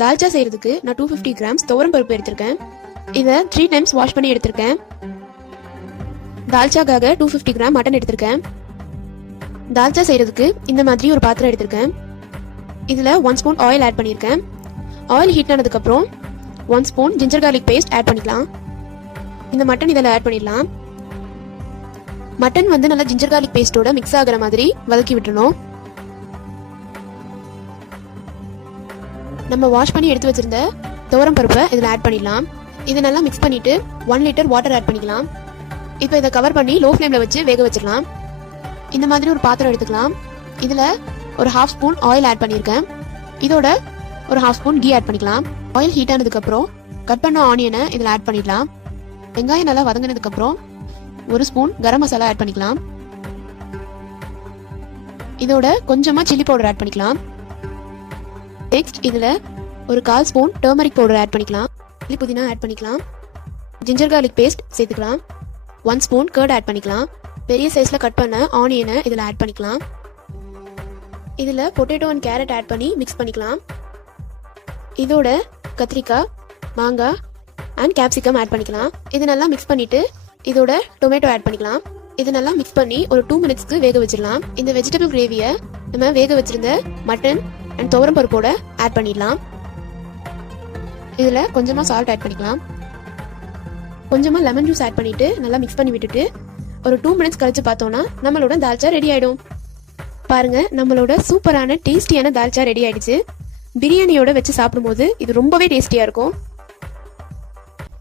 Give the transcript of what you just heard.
தால்ச்சா செய்யறதுக்கு நான் 250 கிராம்ஸ் துவரம் பருப்பு எடுத்திருக்கேன். இதை 3 டைம்ஸ் வாஷ் பண்ணி எடுத்திருக்கேன். தால்ச்சாக்காக 250 கிராம் மட்டன் எடுத்திருக்கேன். தால்ச்சா செய்யறதுக்கு இந்த மாதிரி ஒரு பாத்திரம் எடுத்திருக்கேன். இதுல 1 ஸ்பூன் ஆயில் ஆட் பண்ணியிருக்கேன். ஆயில் ஹீட் ஆனதுக்கு அப்புறம் 1 spoon ginger garlic paste add பண்ணிக்கலாம். இந்த மட்டன் இதில் ஆட் பண்ணிடலாம். மட்டன் வந்து நல்லா ஜிஞ்சர் கார்லிக் பேஸ்டோட மிக்ஸ் ஆகிற மாதிரி வதக்கி விட்டுறணும். நம்ம வாஷ் பண்ணி எடுத்து வச்சிருந்த துவரம் பருப்பை இதில் ஆட் பண்ணிடலாம். இதை நல்லா மிக்ஸ் பண்ணிட்டு 1 லிட்டர் வாட்டர் ஆட் பண்ணிக்கலாம். இப்போ இதை கவர் பண்ணி லோ ஃப்ளேமில் வச்சு வேக வச்சிடலாம். இந்த மாதிரி ஒரு பாத்திரம் எடுத்துக்கலாம். இதில் ஒரு 1/2 ஸ்பூன் ஆயில் ஆட் பண்ணியிருக்கேன். இதோட ஒரு 1/2 ஸ்பூன் கீ ஆட் பண்ணிக்கலாம். ஆயில் ஹீட் ஆனதுக்கப்புறம் கட் பண்ண ஆனியனை இதில் ஆட் பண்ணிடலாம். வெங்காயம் நல்லா வதங்கினதுக்கப்புறம் 1 ஸ்பூன் கரம் மசாலா ஆட் பண்ணிக்கலாம். இதோட கொஞ்சமாக சில்லி பவுடர் ஆட் பண்ணிக்கலாம். நெக்ஸ்ட் இதில் ஒரு 1/4 ஸ்பூன் டர்மரிக் பவுடர் ஆட் பண்ணிக்கலாம். சில்லி புதினா ஆட் பண்ணிக்கலாம். ஜிஞ்சர் கார்லிக் பேஸ்ட் சேர்த்துக்கலாம். 1 ஸ்பூன் கர்ட் ஆட் பண்ணிக்கலாம். பெரிய சைஸில் கட் பண்ண ஆனியனை இதில் ஆட் பண்ணிக்கலாம். இதில் பொட்டேட்டோ அண்ட் கேரட் ஆட் பண்ணி மிக்ஸ் பண்ணிக்கலாம். இதோட கத்திரிக்காய், மாங்காய் அண்ட் கேப்சிகம் ஆட் பண்ணிக்கலாம். இது நல்லா மிக்ஸ் பண்ணிட்டு இதோட டொமேட்டோ ஆட் பண்ணிக்கலாம். இது நல்லா மிக்ஸ் பண்ணி ஒரு 2 மினிட்ஸ்க்கு வேக வச்சிடலாம். இந்த வெஜிடபிள் கிரேவியை நம்ம வேக வச்சிருந்த மட்டன் அண்ட் துவரம் பருப்போட ஆட் பண்ணிடலாம். இதில் கொஞ்சமாக சால்ட் ஆட் பண்ணிக்கலாம். கொஞ்சமாக லெமன் ஜூஸ் ஆட் பண்ணிட்டு நல்லா மிக்ஸ் பண்ணி விட்டுட்டு ஒரு 2 மினிட்ஸ் கழிச்சு பார்த்தோம்னா நம்மளோட தால்ச்சா ரெடி ஆயிடும். பாருங்க, நம்மளோட சூப்பரான டேஸ்டியான தால்ச்சா ரெடி ஆயிடுச்சு. பிரியாணியோட வச்சு சாப்பிடும்போது இது ரொம்பவே டேஸ்டியா இருக்கும்.